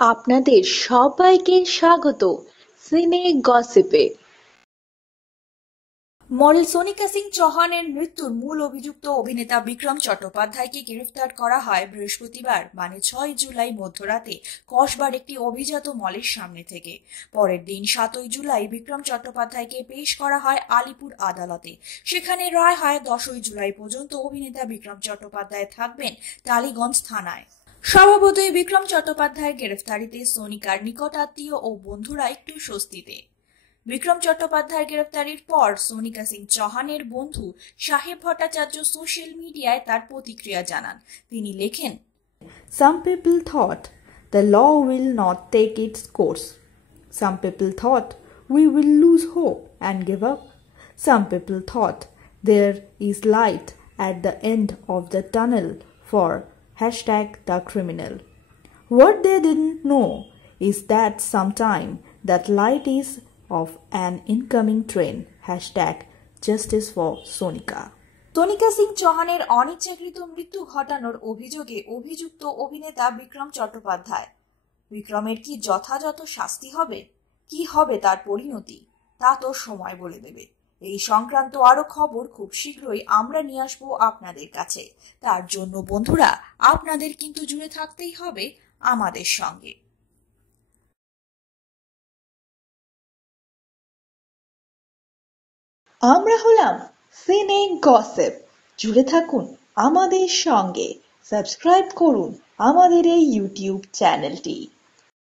আপনাদের সবাইকে স্বাগত সিনে গসিপে। মডেল সোনিকা সিং চৌহানের মৃত্যুর মূল অভিযুক্ত অভিনেতা বিক্রম চট্টোপাধ্যায়কে গ্রেফতার করা হয় বৃহস্পতিবার মানে 6 জুলাই মধ্যরাতে কসবার একটি অভিজাত মলের সামনে থেকে। পরের দিন 7 জুলাই বিক্রম চট্টোপাধ্যায়কে পেশ করা হয় আলিপুর আদালতে। সেখানে রায় হয় 10 জুলাই পর্যন্ত অভিনেতা বিক্রম চট্টোপাধ্যায় থাকবেন টালিগঞ্জ থানায়। স্বভাবতই বিক্রম চট্টোপাধ্যায়ের গ্রেফতারিতে সোনিকার নিকট আত্মীয় ও বন্ধুরা একটু স্বস্তিতে। বিক্রম চট্টোপাধ্যায়ের গ্রেফতারির পর সোনিকা সিং চৌহানের বন্ধু সাহেব ভট্টাচার্য সোশ্যাল মিডিয়ায় তার প্রতিক্রিয়া জানান। তিনি লেখেন, Some people thought the law will not take its course. Some people thought we will lose hope and give up. Some people thought there is light at the end of the tunnel for #the criminal. What they didn't know is that sometime that light is of an incoming train. #justice for Sonika. Sonika Singh চৌহানের অনিচ্ছাকৃত মৃত্যু ঘটানোর অভিযোগে অভিযুক্ত অভিনেতা বিক্রম চট্টোপাধ্যায়। বিক্রমের কি যথাযথ শাস্তি হবে? কি হবে তার পরিণতি? তা তো সময় বলে দেবে। এই সংক্রান্ত আরো খবর খুব শীঘ্রই আমরা নিয়ে আসবো আপনাদের কাছে। তার জন্য বন্ধুরা আপনাদের কিন্তু জুড়ে থাকতেই হবে আমাদের সঙ্গে। আমরা হলাম সিনে গসিপ। জুড়ে থাকুন আমাদের সঙ্গে, সাবস্ক্রাইব করুন আমাদের এই ইউটিউব চ্যানেলটি।